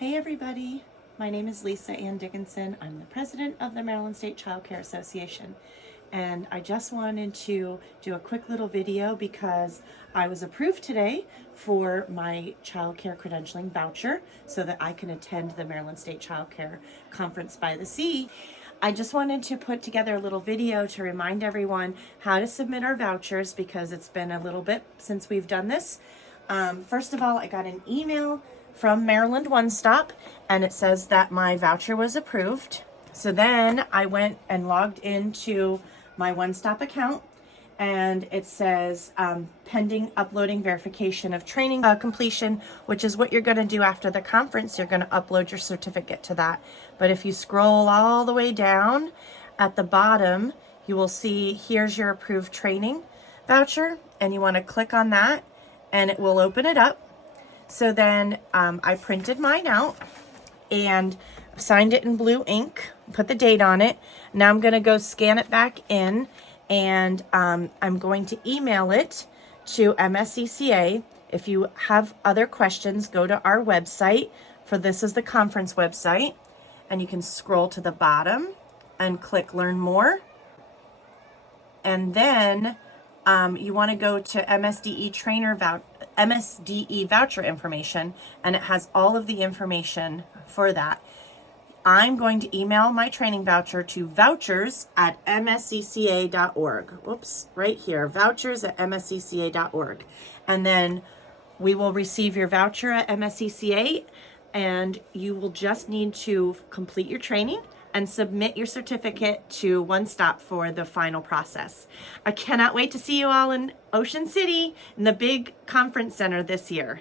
Hey everybody, my name is Lisa Ann Dickinson. I'm the president of the Maryland State Child Care Association, and I just wanted to do a quick little video because I was approved today for my child care credentialing voucher so that I can attend the Maryland State Child Care Conference by the Sea. I just wanted to put together a little video to remind everyone how to submit our vouchers because it's been a little bit since we've done this. First of all, I got an email from Maryland One Stop and it says that my voucher was approved. So then I went and logged into my One Stop account and it says pending uploading verification of training completion, which is what you're going to do after the conference. You're going to upload your certificate to that. But if you scroll all the way down at the bottom, you will see here's your approved training voucher, and you want to click on that and it will open it up. So then I printed mine out and signed it in blue ink, put the date on it. Now I'm going to go scan it back in, and I'm going to email it to MSCCA. If you have other questions, go to our website. This is the conference website, and you can scroll to the bottom and click Learn More. And then you want to go to MSDE voucher information, and it has all of the information for that. I'm going to email my training voucher to vouchers@mscca.org. Whoops, right here, vouchers@mscca.org. And then we will receive your voucher at MSCCA, and you will just need to complete your training and submit your certificate to One Stop for the final process. I cannot wait to see you all in Ocean City in the big conference center this year.